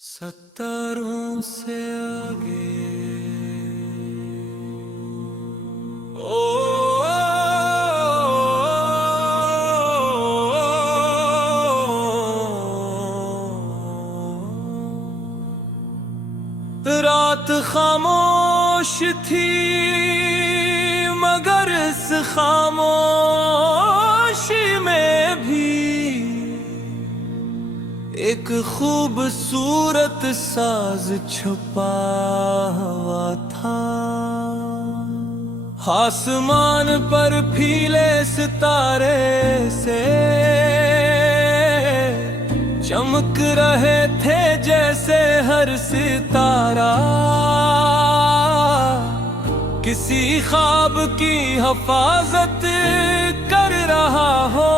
सत्तारों से आगे ओ, रात खामोश थी मगर इस खामोशी में भी एक खूबसूरत साज छुपा हुआ था। आसमान पर फीले सितारे से चमक रहे थे जैसे हर सितारा किसी ख्वाब की हिफाजत कर रहा हो।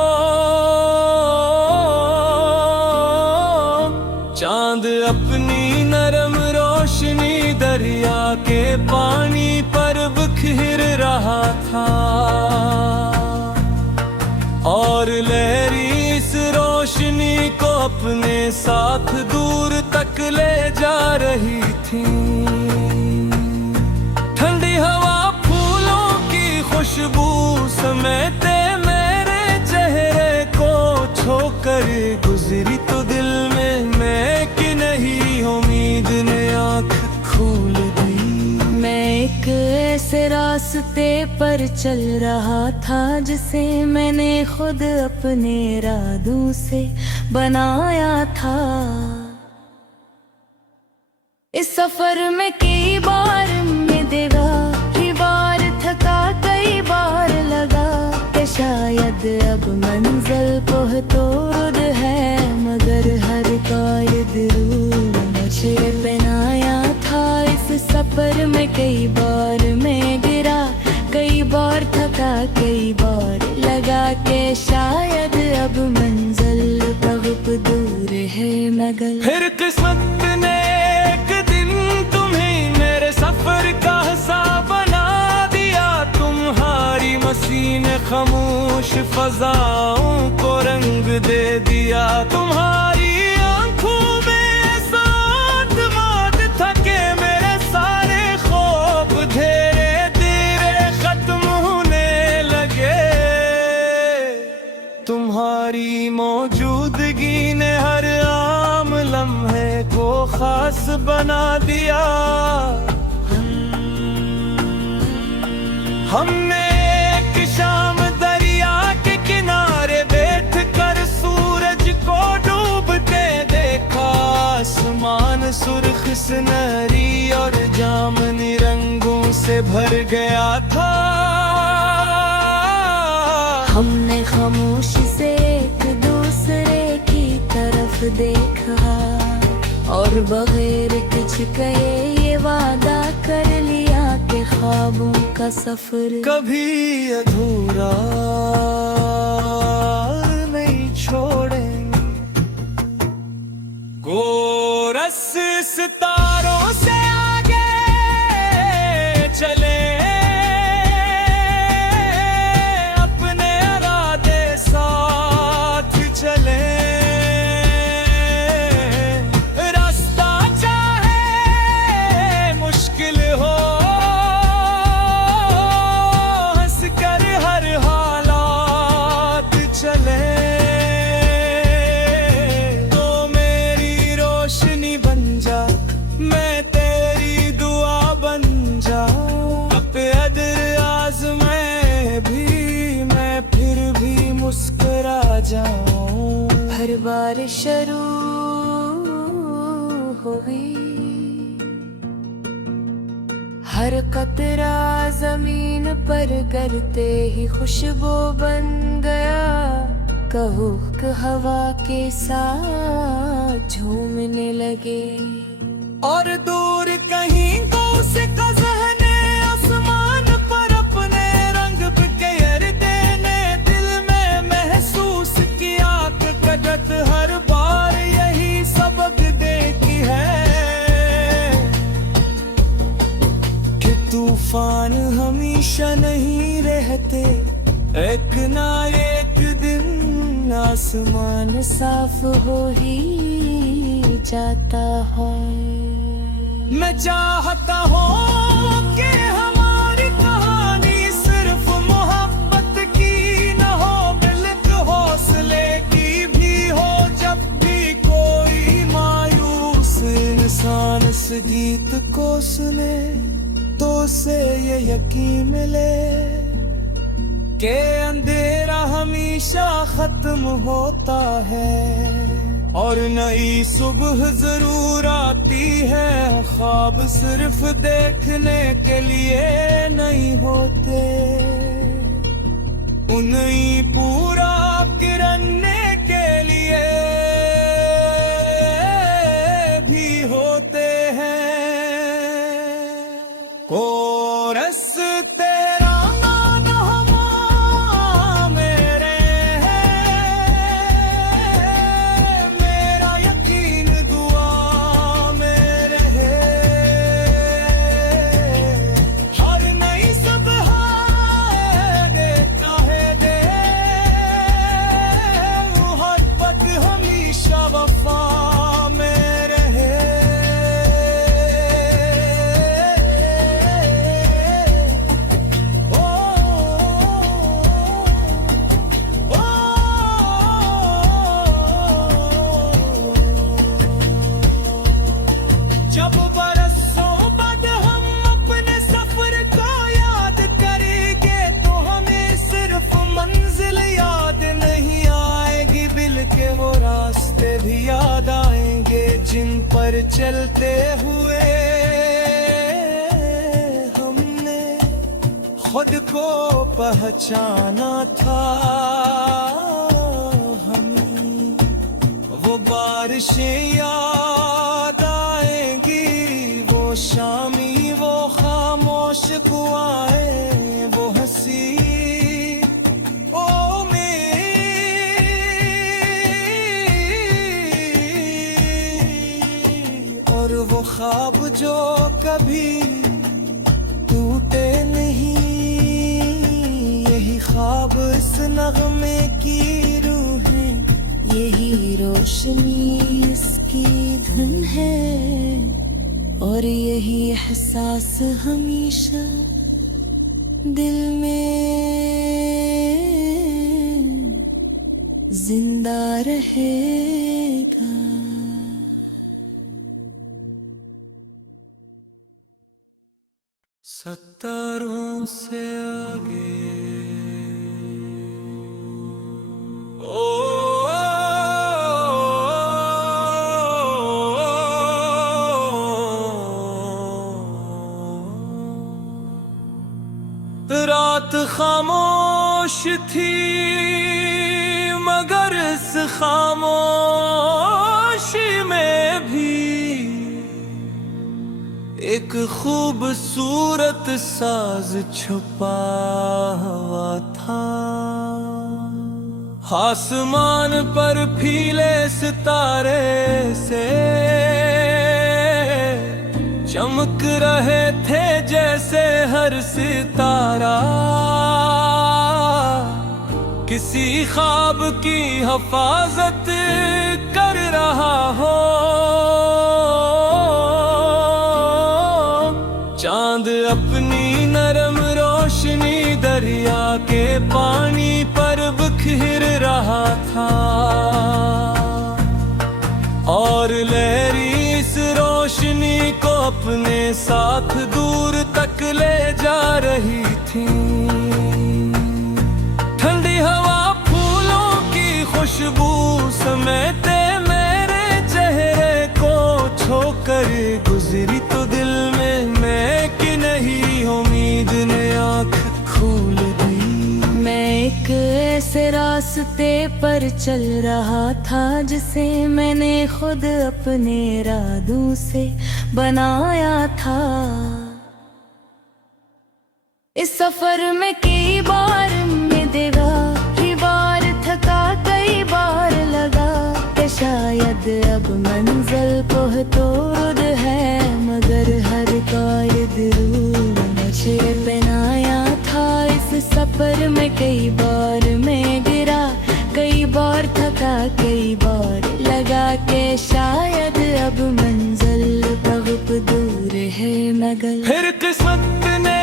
चांद अपनी नरम रोशनी दरिया के पानी पर बिखेर रहा था और लहरी इस रोशनी को अपने साथ दूर तक ले जा रही थी। ठंडी हवा फूलों की खुशबू समेटे मेरे चेहरे को छोकर गुजरी तो दिल में मैं कि नहीं उम्मीद ने आँख खोल दी। मैं एक ऐसे रास्ते पर चल रहा था जिसे मैंने खुद अपने इरादों से बनाया था। इस सफर में कई बार मैं देगा कई बार थका कई बार लगा कि शायद अब मंजिल को तो रुद है मगर हर कायद रूह मुझे पहनाया था। इस सफर में कई बार मैं गिरा कई बार थका कई बार लगा के शायद अब मंजिल बहुत दूर है मगर फिर किस्मत ने एक दिन तुम्हें मेरे सफर का हिस्सा बना दिया। तुम्हारी मसीन खामोश फजाओं को रंग दे दिया। तुम्हारी आंखों में साथ मात था के मेरे सारे ख्वाब धीरे धीरे खत्म होने लगे। तुम्हारी मौजूदगी ने हर आम लम्हे को खास बना दिया। हमने एक शाम दरिया के किनारे बैठ कर सूरज को डूबते देखा। आसमान सुर्ख सुनहरी और जामुनी रंगों से भर गया था। हमने खामोशी से एक दूसरे की तरफ देखा और बगैर कुछ कहे ये वादा कर लिया कि ख्वाबों का सफर कभी अधूरा नहीं छोड़ेंगे। गोरस सितारों से आगे चले अपने इरादे साथ चले। रास्ता चाहे मुश्किल हो हंस कर हर हालात चले। तो मेरी रोशनी बन जा मैं तेरी दुआ बन जा। अदर आज़माए भी मैं फिर भी मुस्कुरा जाऊं। हर बार शुरू हो गई हर कतरा जमीन पर गिरते ही खुशबू बन गया। कहुक हवा के साथ झूमने लगे और दूर कहीं गौस का ज़हने आसमान पर अपने रंग बिखेर देने। दिल में महसूस किया कि कदर हर बार यही सबक देती है कि तूफान हमेशा नहीं रहते। एक ना एक दिन आसमान साफ हो ही जाता। होता है। मैं चाहता हूँ कि हमारी कहानी सिर्फ मोहब्बत की न हो, बल्कि हौसले की भी हो। जब भी कोई मायूस इंसान इस गीत को सुने तो उसे ये यकीन मिले कि अंधेरा हमेशा खत्म होता है और नई सुबह जरूर आती है। ख्वाब सिर्फ देखने के लिए नहीं होते, उन्हें पूरा करने के लिए भी होते हैं। कोरस तेरा नाम मेरे है, मेरा यकीन दुआ मेरे है। हर नई सुबह देखता है दे मोहब्बत हमेशा वफा मेरे है। जब बरसों बाद हम अपने सफर को याद करेंगे तो हमें सिर्फ मंजिल याद नहीं आएगी, बल्कि वो रास्ते भी याद आएंगे जिन पर चलते हुए हमने खुद को पहचाना था। हम वो बारिशें याद आएंगी, वो शामी, वो खामोश दुआएं, वो हंसी ओ और वो ख्वाब जो कभी टूटे नहीं। यही ख्वाब इस नगमे की रूह है, यही रोशनी इसकी धुन है और यही एहसास हमेशा दिल में जिंदा रहेगा। सत्तारों से आगे रात खामोश थी मगर इस खामोशी में भी एक खूबसूरत साज छुपा हुआ था। आसमान पर फीले सितारे से चमक रहे थे जैसे हर सितारा किसी ख्वाब की हिफाजत कर रहा हो। चांद अपनी नरम रोशनी दरिया के पानी पर बिखेर रहा था और लहरी इस रोशनी को अपने साथ दूर तक ले जा रही थी। ठंडी हवा फूलों की खुशबू समेटे मेरे चेहरे को छोकर गुजरी तो दिल में मैं कि नहीं उम्मीद ने आँख खोल दी। मैं एक ऐसे रास्ते पर चल रहा था जिसे मैंने खुद अपने इरादों से बनाया था। इस सफर में कई बार मैं देगा ही बार थका, कई बार लगा कि शायद अब मंजिल पहुंच है, मगर हर कायद रूह मुझे पहनाया था। इस सफर में कई बार मैं गिरा, कई बार थका, कई बार लगा के शायद अब मंजिल बहुत दूर है मगर फिर किस्मत ने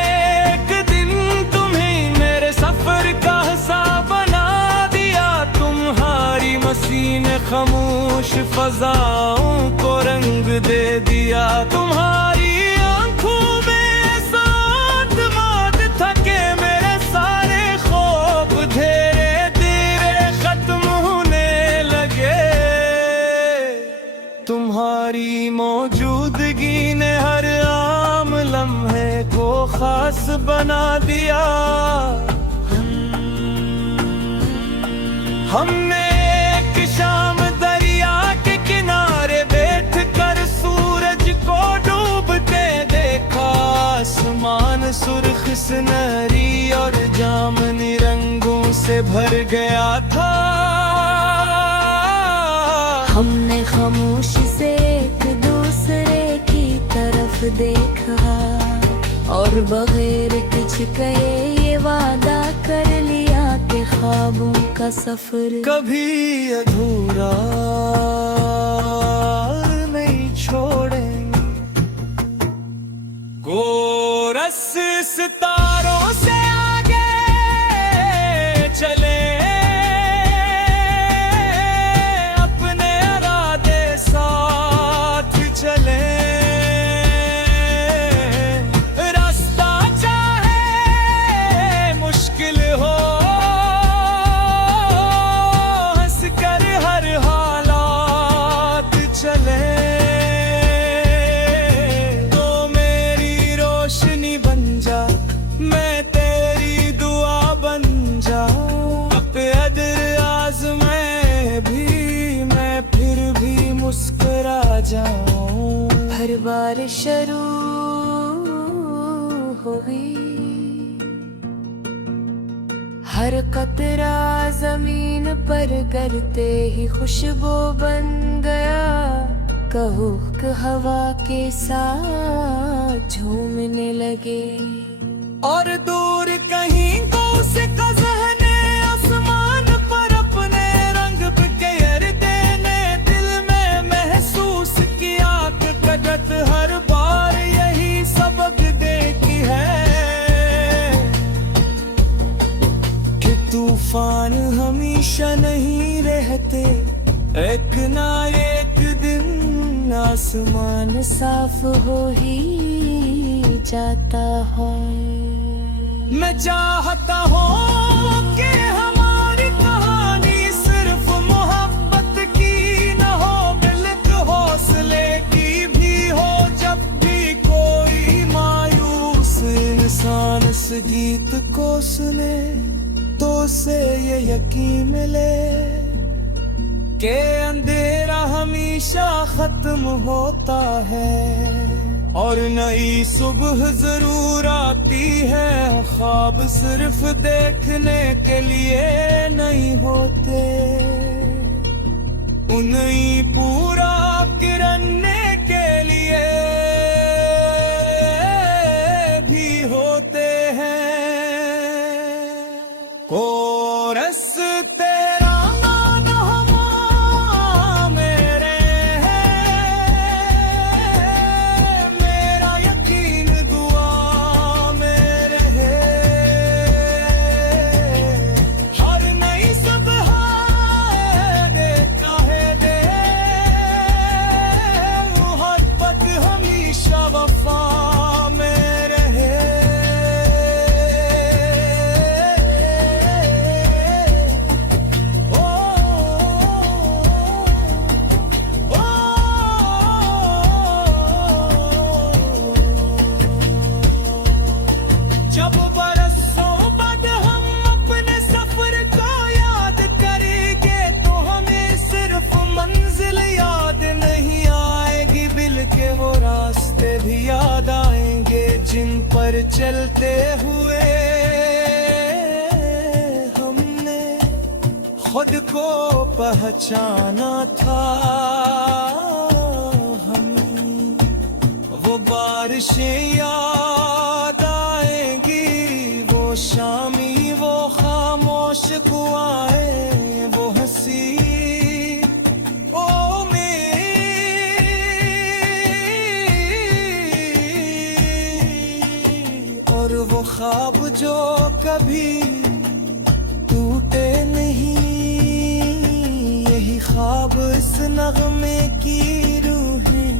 एक दिन तुम्हें मेरे सफर का हिस्सा बना दिया। तुम्हारी मसीह ने खामोश फजाओं को रंग दे दिया। तुम्हारी आंखों में साथ माद था के मेरे सारे ख्वाब धीरे धीरे खत्म होने लगे। तुम्हारी मौजूदगी ने हर आम लम्हे को खास बना दिया। हमने एक शाम दरिया के किनारे बैठ कर सूरज को डूबते देखा। आसमान सुर्ख सुनहरी और जामुनी रंगों से भर गया था। हमने खामोश से एक दूसरे की तरफ देखा और बगैर कुछ कहे ये वादा कर लिया कि ख्वाबों का सफर कभी अधूरा नहीं छोड़ेंगे। कोरस सितारों से आगे चले, अपने इरादे साथ चले। रास्ता चाहे मुश्किल हो, हंस कर हर हालात चले। तो मेरी रोशनी बन जा, मैं तेरी दुआ बन जाऊं। अक़दर आज़माए भी मैं फिर भी मुस्कुरा जाऊं। हर बार शुरू हुई, हर कतरा जमीन पर करते ही खुशबू बन गया। कहो हवा के साथ झूमने लगे और दूर कहीं से कज़हने आसमान पर अपने रंग बिखेर देने। दिल में महसूस किया कि कदरत हर बार यही सबक देती है कि तूफान हमेशा नहीं रहते। एक ना एक दिन आसमान साफ हो ही जाता है। मैं चाहता हूँ कि हमारी कहानी सिर्फ मोहब्बत की न हो, बल्कि हौसले की भी हो। जब भी कोई मायूस इंसान इस गीत को सुने तो उसे ये यकीन मिले कि अंधेरा हमेशा खत्म होता है और नई सुबह जरूर आती है। ख्वाब सिर्फ देखने के लिए नहीं होते, उन्हें पूरा करने के लिए भी होते हैं। कोरस तेरा जब बरसों बाद हम अपने सफर को याद करेंगे तो हमें सिर्फ मंजिल याद नहीं आएगी, बल्कि वो रास्ते भी याद आएंगे जिन पर चलते हुए हमने खुद को पहचाना था। हम वो बारिशें याद आएंगी, वो शामी, वो खामोश दुआएं, वो हंसी ओ मेरी ख्वाब जो कभी टूटे नहीं, यही ख्वाब इस नगमे की रूह है,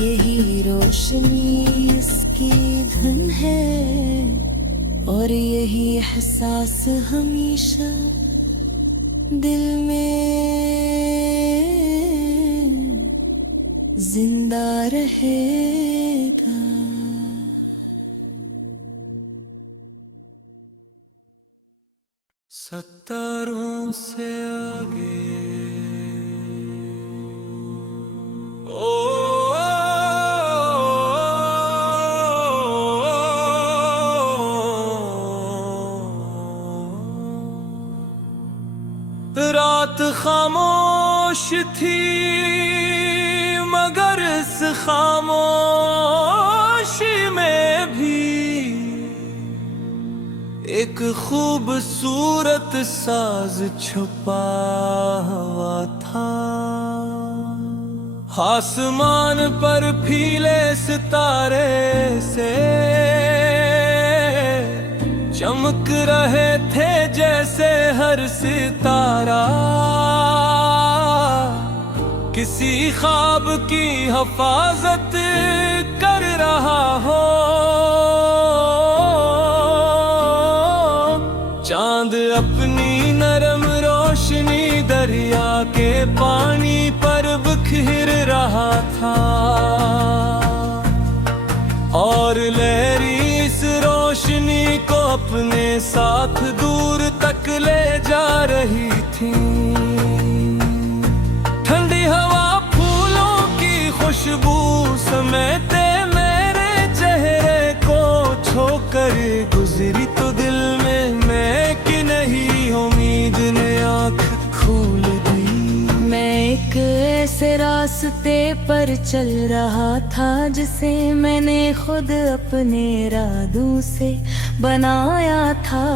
यही रोशनी इसकी धुन है, और यही एहसास हमेशा दिल में जिंदा रहेगा। सत्तरों से आगे ओ रात खामोश थी, मगर इस खामोशी में भी एक खूबसूरत साज छुपा हुआ था। आसमान पर फीले सितारे से चमक रहे थे, जैसे हर सितारा किसी ख्वाब की हिफाजत कर रहा हो। चांद अपनी नरम रोशनी दरिया के पानी पर बिखेर रहा था, और लहरी इस रोशनी को अपने साथ दूर तक ले जा रही थी। ठंडी हवा फूलों की खुशबू समेटे मेरे चेहरे को छोकर गुजरी, तो दिल में मैं कि नहीं उम्मीद ने आँख खोल दी। मैं एक ऐसे रास्ते पर चल रहा था जिसे मैंने खुद अपने इरादों से बनाया था।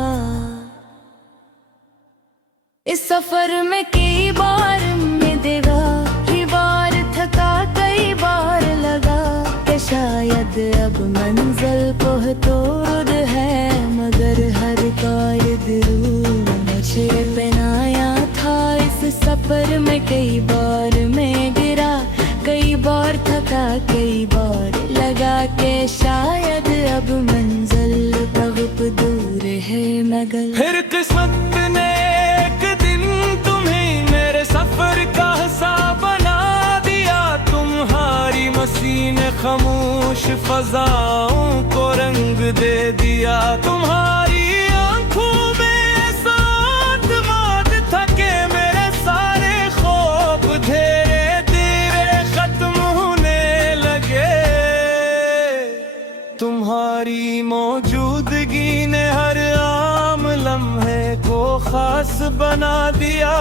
इस सफर में कई बार मेरा ही बार थका, कई बार लगा कि शायद अब मंजिल पहुंच है, मगर हर कायद मुझे पहनाया था। इस सफर में कई बार मैं गिरा, कई बार थका, कई बार लगा कि शायद अब मंजिल बहुत दूर है, मगर फिर किस्मत ने एक दिन तुम्हें मेरे सफर का हिस्सा बना दिया। तुम्हारी मसीन खामोश फजाओं को रंग दे दिया। तुम्हारी आंखों में साथ माद थके मेरे सारे ख्वाब धीरे धीरे खत्म होने लगे। तुम्हारी मौजूदगी ने हर आम लम्हे को खास बना दिया।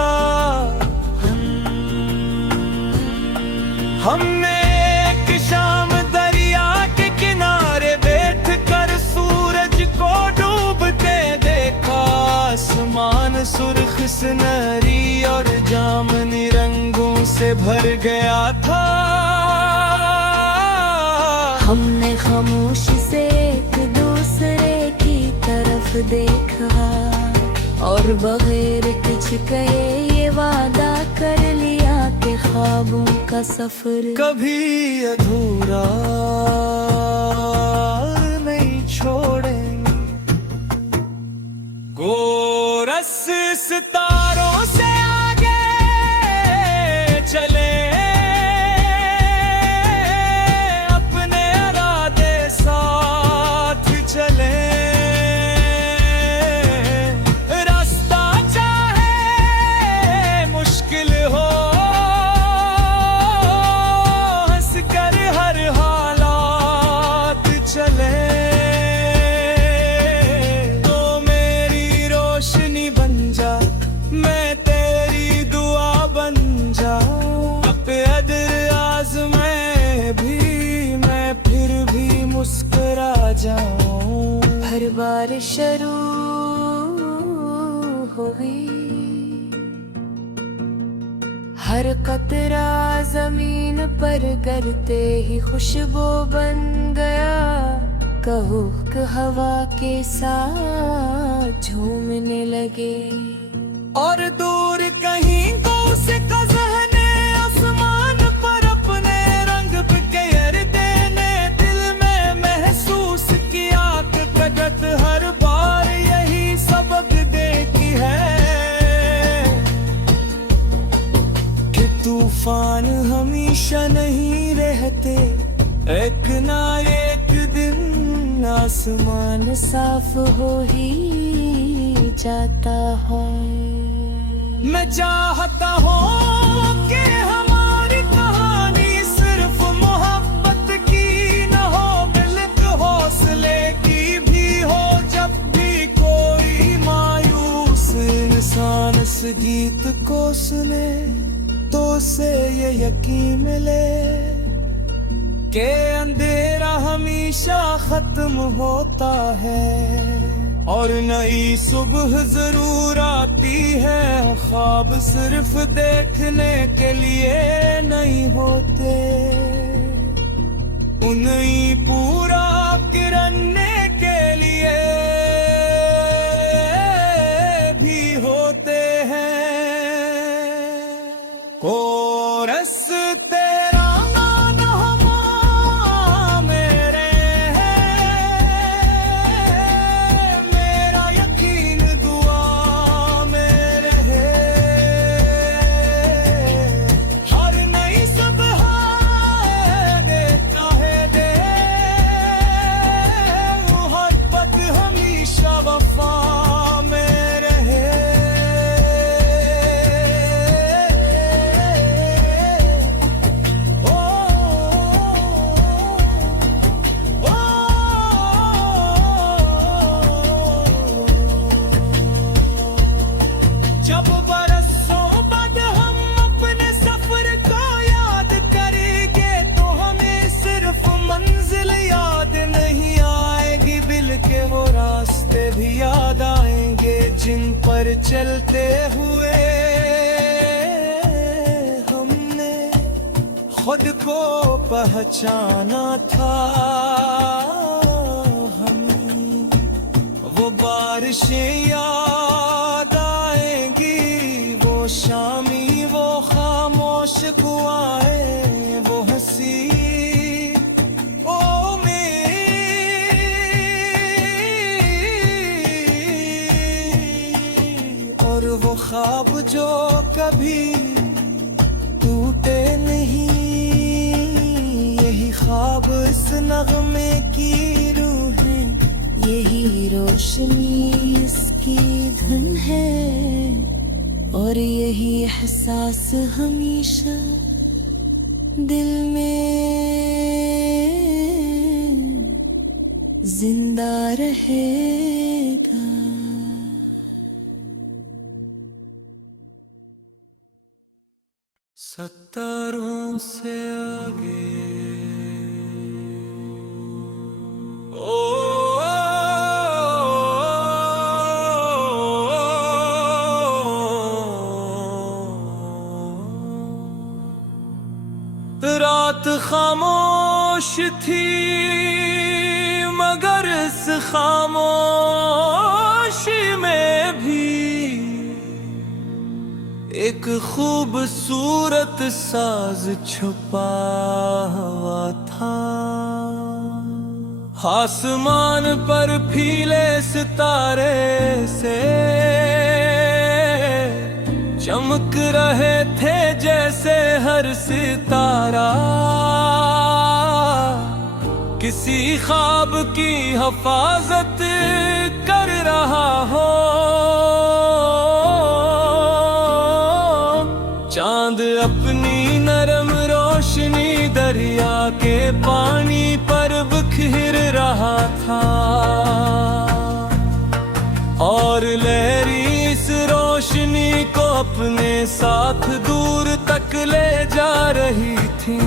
हमने एक शाम दरिया के किनारे बैठ कर सूरज को डूबते देखा। आसमान सुर्ख सुनहरी और जामुनी रंगों से भर गया था। हमने खामोशी से एक दूसरे की तरफ देखा, और बगैर कुछ कहे ये वादा कर लिया कि ख्वाबों का सफर कभी अधूरा नहीं छोड़ेंगे। गोरस सितारों से आगे चले, अपने इरादे साथ चले। रास्ता चाहे मुश्किल हो, हंस कर हर हालात चले। तो मेरी रोशनी बन जा, मैं तेरी दुआ बन जाऊं। अक़दर आज़माए भी मैं फिर भी मुस्कुरा जाऊं। हर बार शुरू हुई, हर कतरा जमीन पर गिरते ही खुशबू बन गया। कहुक हवा के साथ झूमने लगे। और दूर कहीं गौ से कज़हने आसमान पर अपने रंग बिखेर देने, दिल में महसूस किया कि प्रगत हर बार यही सबक देती है कि तूफान हमेशा नहीं रहते, एक ना एक दिन आसमान साफ हो ही जाता है। मैं चाहता हूँ कि हमारी कहानी सिर्फ मोहब्बत की न हो, बल्कि हौसले की भी हो। जब भी कोई मायूस इंसान इस गीत को सुने तो उसे ये यकीन मिले कि अंधेरा हमेशा खत्म होता है और नई सुबह जरूर आती है। ख्वाब सिर्फ देखने के लिए नहीं होते, उन्हें पूरा करने के लिए भी होते हैं। कोरस तेरा जब बरसों बाद हम अपने सफर को याद करेंगे तो हमें सिर्फ मंजिल याद नहीं आएगी, बल्कि वो रास्ते भी याद आएंगे जिन पर चलते हुए हमने खुद को पहचाना था। हम वो बारिशें याद आएंगी, वो शामी, वो खामोश कुआएं, वो हंसी ओ मेरी, और वो ख्वाब जो कभी टूटे नहीं। यही ख्वाब इस नगमे की रूह है, यही रोशनी इसकी धन है, और यही एहसास हमेशा दिल में जिंदा रहेगा। सत्तारों से आगे रात खामोश थी मगर इस खामोशी में भी एक खूबसूरत साज छुपा हुआ था। आसमान पर फीले सितारे से चमक रहे थे जैसे हर सितारा किसी ख्वाब की हिफाजत कर रहा हो। चांद अपनी नरम रोशनी दरिया के पानी पर बिखेर रहा था और लहरी इस रोशनी को अपने साथ दूर तक ले जा रही थी।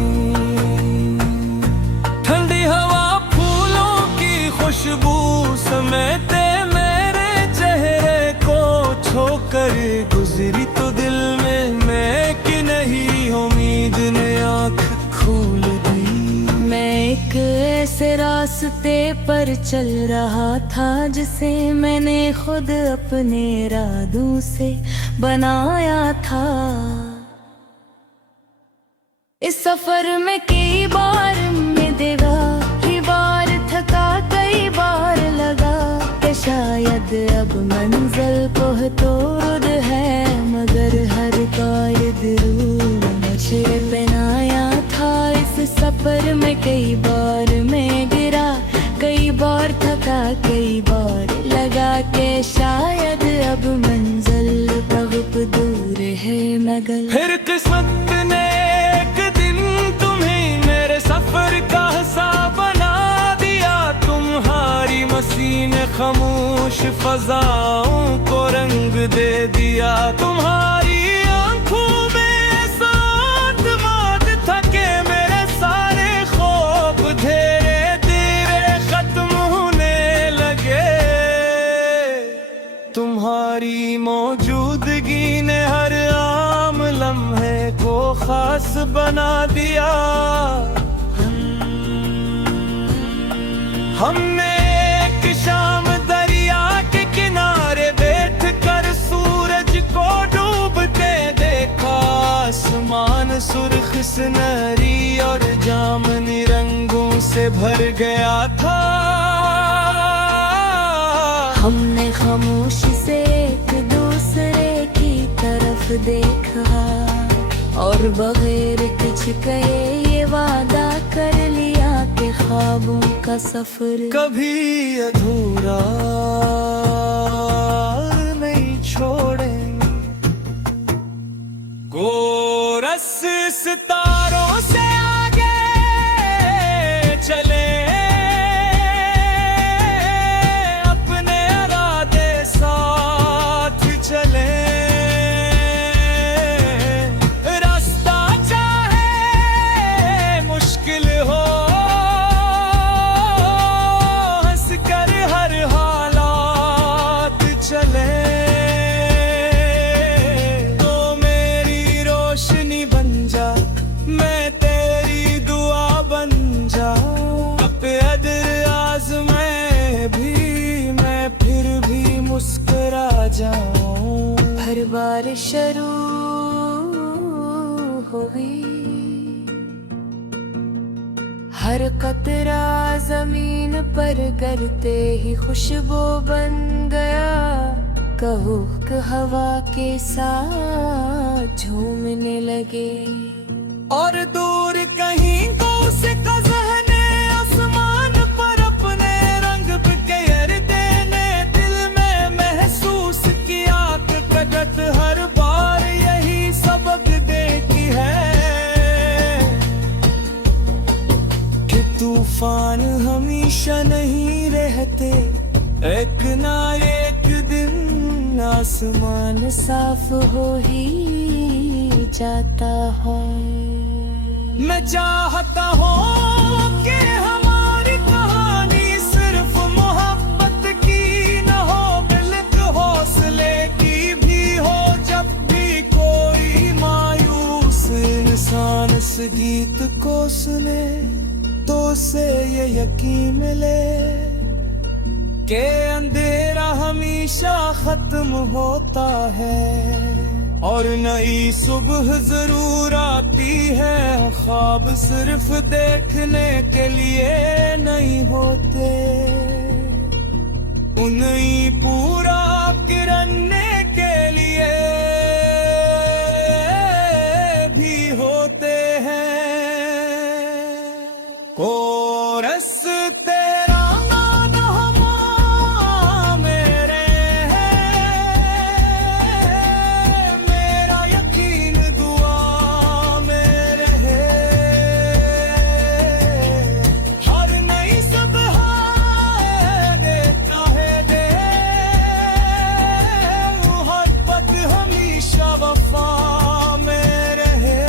ठंडी हवा फूलों की खुशबू समेटे मेरे चेहरे को छोकर गुजरी तो दिल में मैं कि नहीं उम्मीद ने आँख खोल दी। मैं एक ऐसे रास्ते पर चल रहा था जिसे मैंने खुद अपने इरादों से बनाया था। इस सफर में कई बार मैं देगा ही बार थका, कई बार लगा कि शायद अब मंजिल को तो रुद है, मगर हर कायद रूह मुझे बनाया था। इस सफर में कई बार मैं गिरा, कई बार थका, कई बार लगा कि शायद अब मंजिल बहुत दूर है, मगर फिर किस्मत ने एक दिन तुम्हें मेरे सफर का हिस्सा बना दिया। तुम्हारी मसीन खामोश फजाओं को रंग दे दिया। तुम्हारी आंखों में साथ माद था के मेरे सारे खौफ धीरे धीरे खत्म होने लगे। तुम्हारी मौजूदगी ने हर आम लम्हे को खास बना दिया। हमने एक शाम दरिया के किनारे बैठ कर सूरज को डूबते देखा। आसमान सुर्ख सुनहरी और जामुनी रंगों से भर गया था। हमने खामोशी से एक दूसरे की तरफ देखा और बगैर कुछ कहे ये वादा कर लिया कि ख्वाबों का सफर कभी अधूरा नहीं छोड़ेंगे। गोरस सितारों से आगे चले, अपने इरादे साथ चले। रास्ता चाहे मुश्किल हो, हंस कर हर हालात चले। तो मेरी रोशनी बन जा, मैं तेरी दुआ बन जाऊं। अदर आज़माए भी मैं फिर भी मुस्कुरा जाऊं। हर बार शुरू हुई, हर कतरा जमीन पर गिरते ही खुशबू बन गया। कहुक हवा के साथ झूमने लगे और दूर कहीं गौस का ज़हने आसमान पर अपने रंग बिखेर देने। दिल में महसूस किया कि प्रगट हर बार यही सबक देती है कि तूफान हमेशा नहीं रहते, एक ना एक दिन आसमान साफ हो ही जाता है। मैं चाहता हूँ कि हमारी कहानी सिर्फ मोहब्बत की न हो, बल्कि हौसले की भी हो। जब भी कोई मायूस इंसान इस गीत को सुने तो उसे ये यकीन मिले कि अंधेरा हमेशा खत्म होता है और नई सुबह जरूर आती है। ख्वाब सिर्फ देखने के लिए नहीं होते, उन्हें पूरा करने के लिए भी होते हैं। कोरस तेरा नाम मेरे है, मेरा यकीन दुआ मेरे है। हर नई सुबह देता है दे, मोहब्बत हमेशा वफा मेरे है।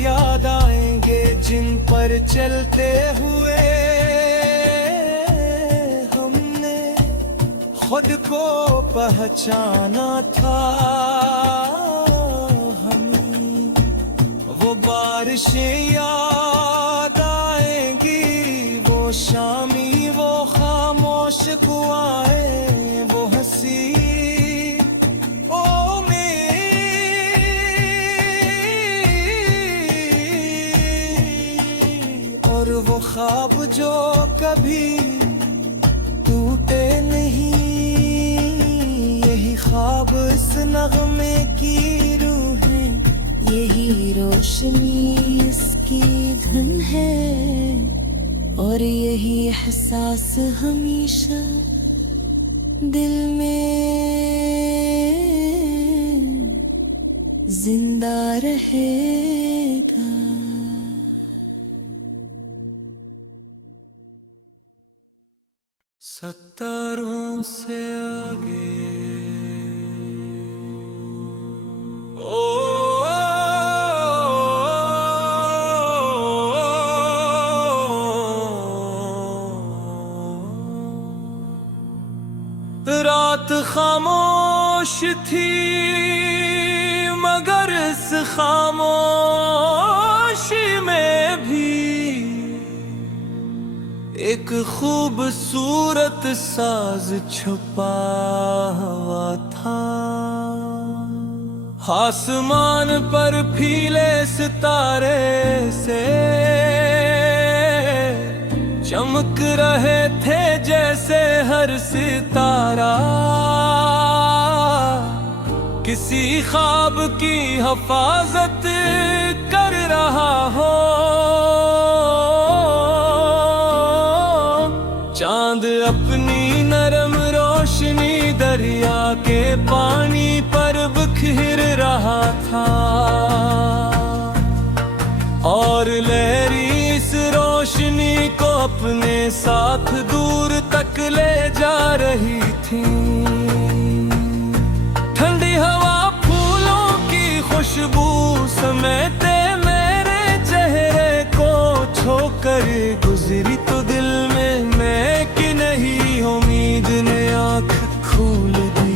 याद आएंगे जिन पर चलते हुए हमने खुद को पहचाना था। हम वो बारिशें याद आएंगी, वो शामी, वो खामोश कुआएं, वो हंसी और वो ख्वाब जो कभी टूटे नहीं। यही ख्वाब इस नगमे की रूह है, यही रोशनी इसकी धन है, और यही एहसास हमेशा दिल में जिंदा रहेगा। सत्तारों से आगे रात खामोश थी, मगर इस खामोशी में भी एक खूबसूरत साज छुपा हुआ था। आसमान पर फीले सितारे से चमक रहे थे जैसे हर सितारा किसी ख्वाब की हिफाजत कर रहा हो। चांद अपनी नरम रोशनी दरिया के पानी पर बिखेर रहा था, और लहरी इस रोशनी को अपने साथ दूर तक ले जा रही थी। ठंडी हवा फूलों की खुशबू समेटे मेरे चेहरे को छोकर गुजरी, तो दिल में मैं कि नहीं उम्मीद ने आँख खोल दी।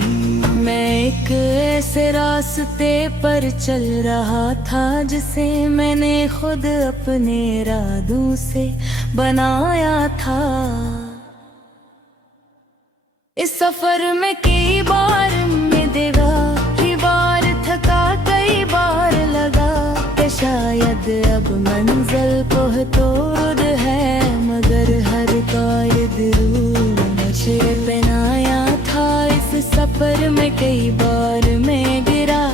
मैं एक ऐसे रास्ते पर चल रहा था जिसे मैंने खुद अपने इरादों से बनाया था। इस सफर में कई बार मैं देगा, कई बार थका, कई बार लगा कि शायद अब मंजिल पहुंच है, मगर हर कायद रूह मुझे पहनाया था। इस सफर में कई बार मैं गिरा,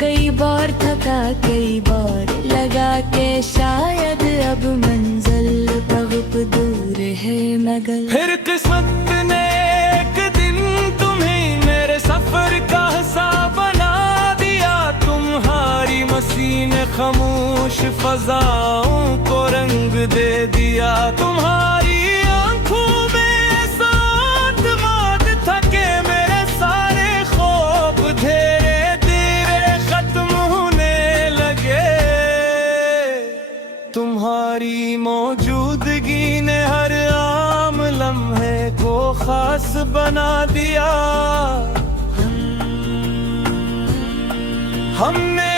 कई बार थका, कई बार लगा कि शायद अब मंजिल बहुत दूर है, मगर फिर किस्मत ने एक दिन तुम्हें मेरे सफर का हिस्सा बना दिया। तुम्हारी मसीन खामोश फजाओं को रंग दे दिया। तुम्हारी आंखों में साथ बात था कि मेरे सारे ख्वाब धीरे धीरे खत्म होने लगे। तुम्हारी मौजूदगी ने हर आम लम्हे को खास बना दिया। हमने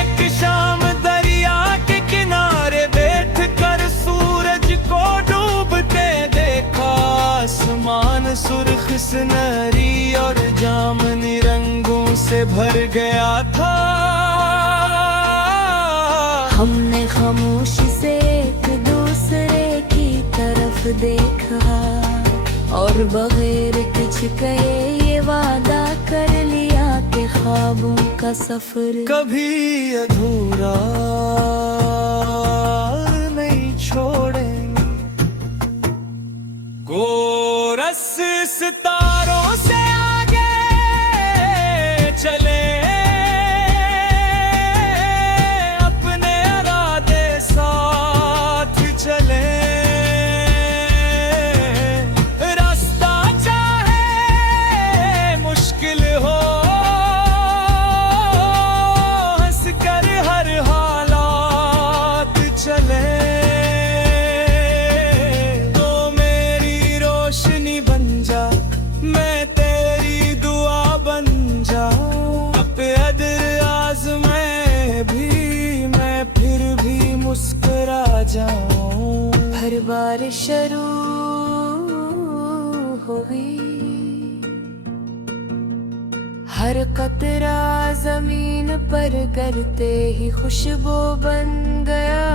एक शाम दरिया के किनारे बैठ कर सूरज को डूबते देखा। आसमान सुर्ख सुनहरी और जामुनी रंगों से भर गया था। हमने खामोशी से एक दूसरे की तरफ देखा, और बगैर कुछ कहे ये वादा कर लिया कि ख्वाबों का सफर कभी अधूरा नहीं छोड़ेंगे। गोरस सितारों से आगे चले, अपने इरादे साथ चले। शुरू हुई। हर कतरा जमीन पर गिरते ही खुशबू बन गया।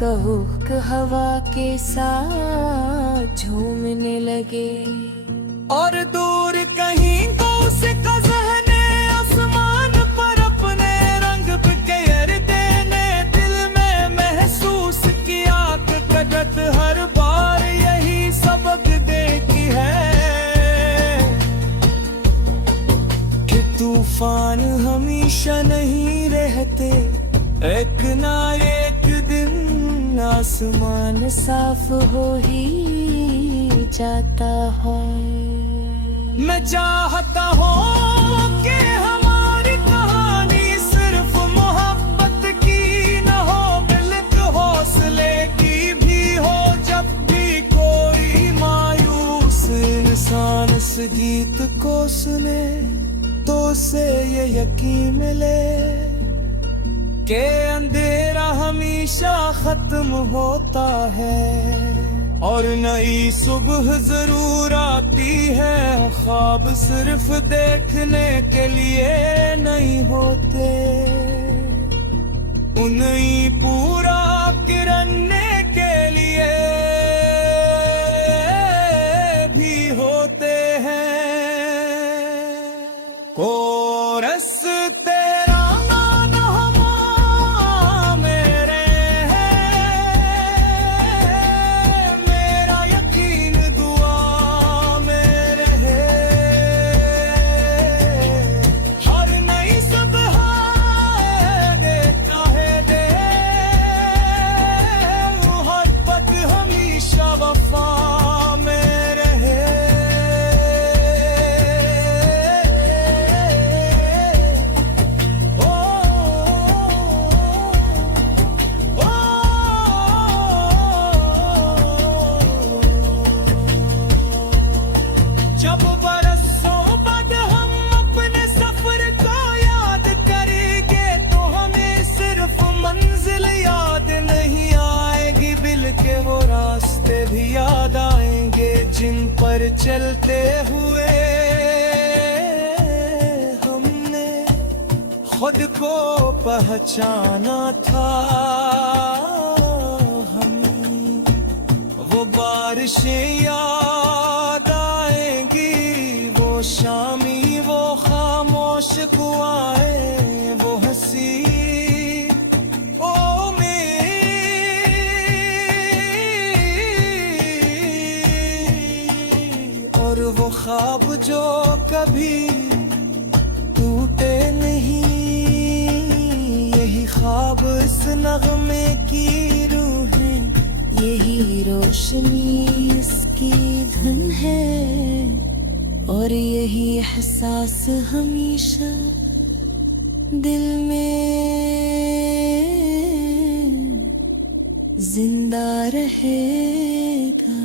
कहुक हवा के साथ झूमने लगे। और दूर कहीं गौ से कज़हने आसमान पर अपने रंग बिखेरते ने दिल में महसूस किया कि कदरत हर बार यही सबक देती है कि तूफान हमेशा नहीं रहते, एक ना एक दिन आसमान साफ हो ही जाता है। मैं चाहता हूँ कि हमारी कहानी सिर्फ मोहब्बत की न हो, बल्कि हौसले की भी हो। जब भी कोई मायूस इंसान इस गीत को सुने तो उसे ये यकीन मिले कि अंधेरा हमेशा खत्म होता है और नई सुबह जरूर आती है। ख्वाब सिर्फ देखने के लिए नहीं होते, उन्हें पूरा करने के लिए भी होते हैं। कोरस तेरा नाम मेरे है, मेरा यकीन दुआ मेरे है। हर नई सुबह देखता है दे, मोहब्बत हमेशा वफा मेरे है। जब बरसों बाद हम अपने सफर को याद करेंगे तो हमें सिर्फ मंजिल याद नहीं आएगी, बल्कि वो रास्ते भी याद आएंगे जिन पर चलते हुए हमने खुद को पहचाना था। हम वो बारिशें याद आएंगी, वो शामी, वो खामोश दुआएं, वो हंसी ओ मेरी, और वो ख्वाब जो कभी टूटे नहीं। यही ख्वाब इस नगमे की रूह है, यही रोशनी इसकी धुन है, और यही एहसास हमेशा दिल में जिंदा रहेगा।